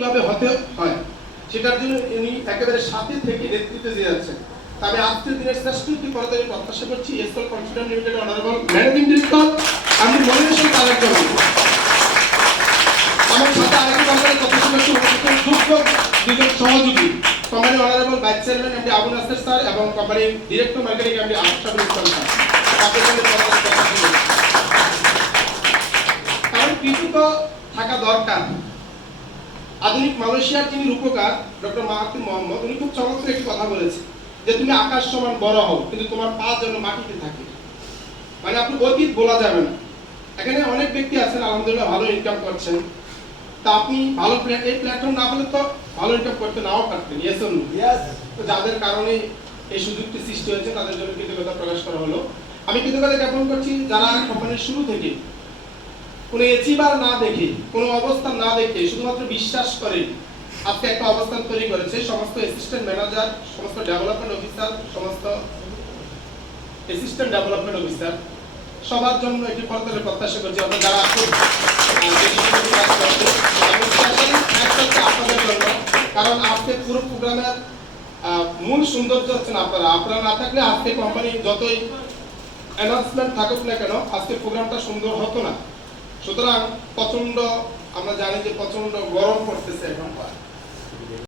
কিভাবে হতে হয় সেটার জন্য উনি একেবারে সাথে থেকে নেতৃত্ব দিয়ে যাচ্ছেন। তবে আজকের দিনের শ্রেষ্ঠ একটি পদে আমি প্রত্যাশা করছি SL consider limited honourable managing director আমি মনিরেশন তারেক জমি আমার সাথে আরেকটি কোম্পানির প্রত্যাশা করছি যোগ্য দুজন সহযোগী company honourable vice chairman MD Abu Naser sir এবং কোম্পানির director marketing MD Ashraful Islam sir. আপনাদের কারণ কিছু তো থাকা দরকার। আধুনিক মালয়েশিয়ার যিনি রূপকার ডক্টর মাহাতির মোহাম্মদ উনি খুব চমৎকার একটি কথা বলেছে যে তুমি আকাশ সমান বড় হও কিন্তু তোমার পা যেন মাটিতে থাকে। মানে আপনি অতীত বলা যাবে না। এখানে অনেক ব্যক্তি আছেন আলহামদুলিল্লাহ ভালো ইনকাম করছেন, তা আপনি ভালো এই প্ল্যাটফর্ম না হলে তো ভালো ইনকাম করতে নাও পারতেন। Yes or no? তো যাদের কারণে এই সুযোগটি সৃষ্টি হয়েছে তাদের জন্য কৃতজ্ঞতা প্রকাশ করা হলো। আমি কৃতজ্ঞতা জ্ঞাপন করছি যারা কোম্পানির শুরু থেকে কোনো অ্যাচিভার না দেখে কোনো অবস্থান না দেখে শুধুমাত্র বিশ্বাস করে আজকে একটা অবস্থান তৈরি করেছে। সমস্ত অ্যাসিস্ট্যান্ট ম্যানেজার, সমস্ত ডেভেলপমেন্ট অফিসার, সমস্ত অ্যাসিস্ট্যান্ট ডেভেলপমেন্ট অফিসার সবার জন্য একটি করতলে প্রত্যাশা করছি আপনারা যারা আপনাদের জন্য। কারণ আজকে পুরো প্রোগ্রামের মূল সৌন্দর্য হচ্ছেন আপনারা না থাকলে আজকে কোম্পানি যতই অ্যানাউন্সমেন্ট থাকুক না কেন আজকে প্রোগ্রামটা সুন্দর হতো না। সুতরাং প্রচন্ড আমরা জানি যে প্রচন্ড গরম পড়তেছে এখন।